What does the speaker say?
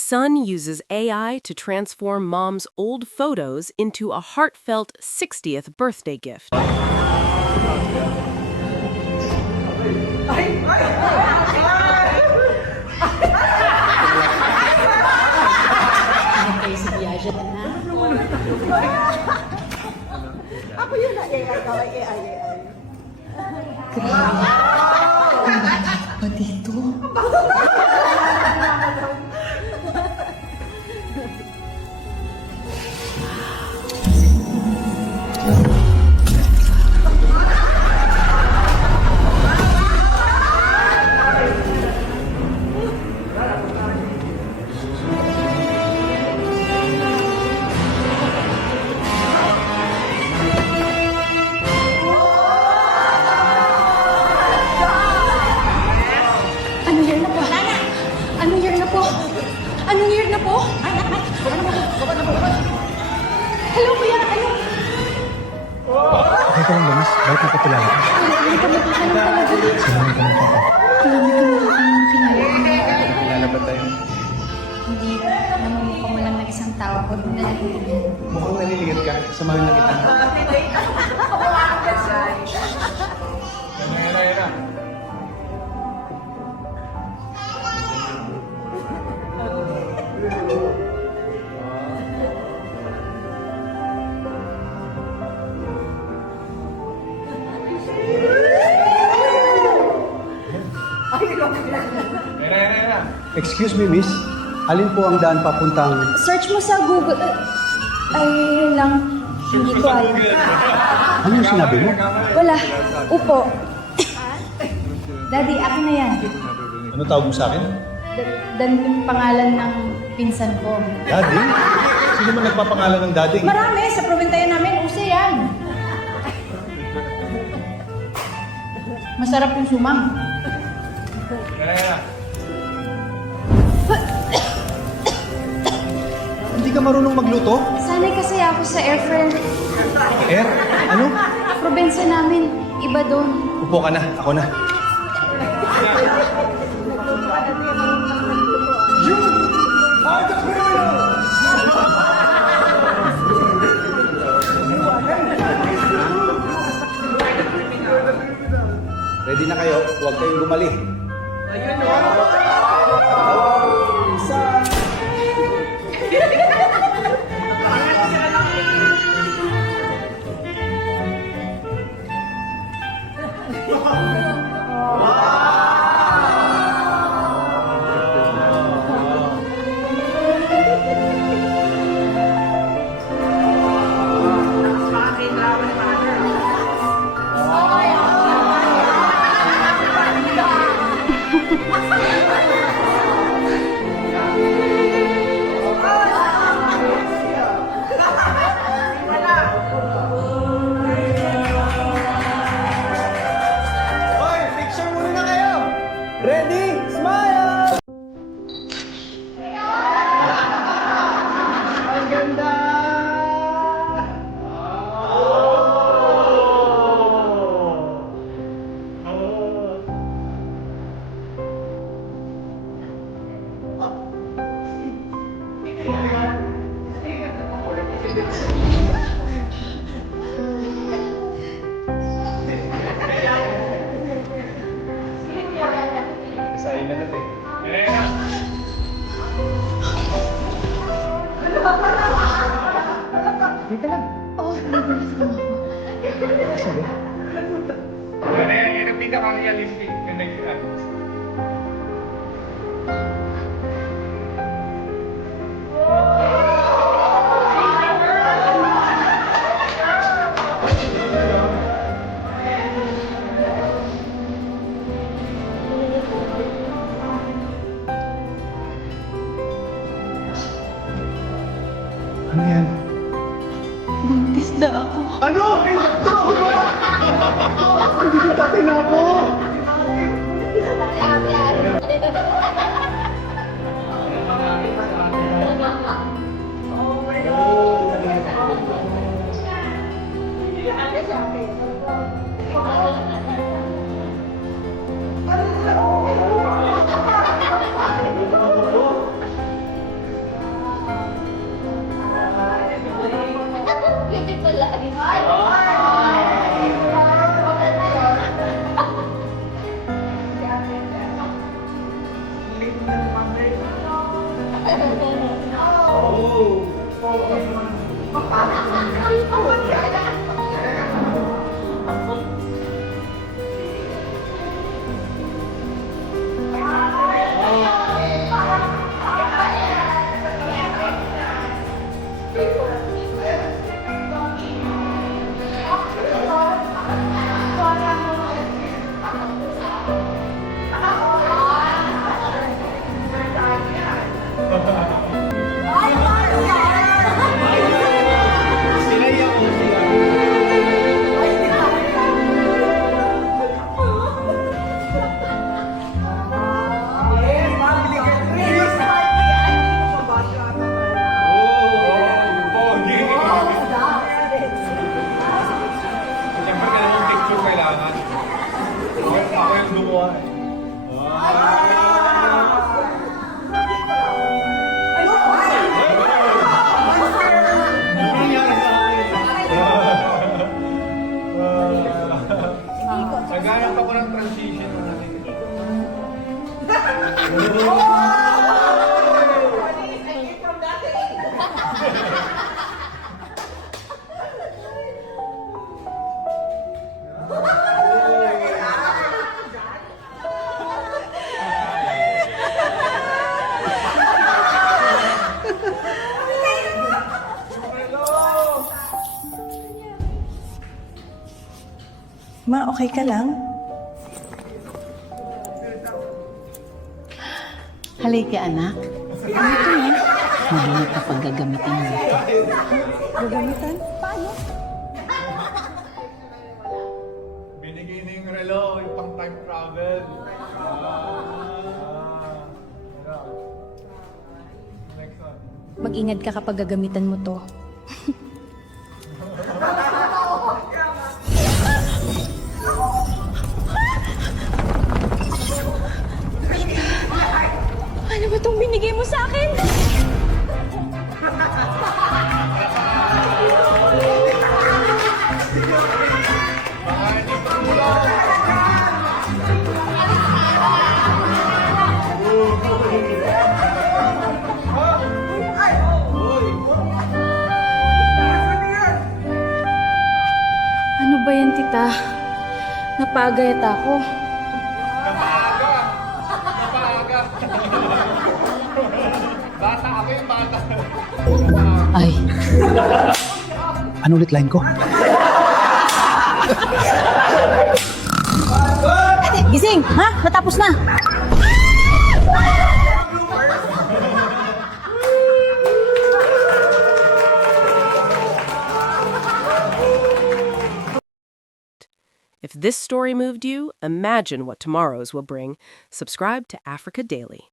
Son uses AI to transform mom's old photos into a heartfelt 60th birthday gift. Ako yun na AI, ikaw ay AI. Pa dito? Anong year na po? Anong year na po? Anong year na po? Hello, kuya. Ano? Okay ka lang ba, miss? Bakit napatulala ka? Hindi ka magkakaroon talaga. Sinabi ka ng papa. Marami ka magkakaroon kilala. Kilala ba tayo? Hindi. Namumukha mo lang ng isang tao. Huwag mo na lang itigil. Mukhang naliligat ka. Samahan na kita. Excuse me, miss. Alin po ang daan papuntang... Search mo sa Google. Ay, yun lang. Hindi ko alam. Ano yung sinabi mo? Wala. Upo. Daddy, akin na yan. Ano tawag mo sa akin? Dan yung pangalan ng pinsan ko. Daddy? Sino man nagpapangalan ng daddy? Marami. Sa probintayan namin, uso yan. Masarap yung sumang. Hindi ka marunong magluto? Sanay kasi ako sa air fryer. Air? Ano? Probinsya namin, iba doon. Upo ka na. Ako na. Ready na kayo? Huwag kayong gumali. Hoy, picture muna na kayo! Ready? Smile! Ang ganda! Sayin na natin. Dito lang. Oh, nag-release mo ako. Yan ang pinaka-realistic connection. Ano yan? Buntis na ako. Ano? Ito ba? Hindi natin ako! Pogi. Siyempre, ganun yung picture kailangan. Ako yung gumawa eh. Naghanap ako ng transition mo natin. Ma, okay ka lang? Halika, anak. Mahinit kapag gagamitin mo ito. Gagamitan? Paano? Binigay na yung relo, yung pang time travel. Next one. Mag-ingat ka kapag gagamitan mo to. Ano ba itong binigay mo sa akin? Ano ba yan, tita? Napagayat ako. Napaaga! Napaaga! Bata ako yung bata. Ay, Ano ulit line ko? gising! Ha? Natapos na! If this story moved you, imagine what tomorrow's will bring. Subscribe to Africa Daily.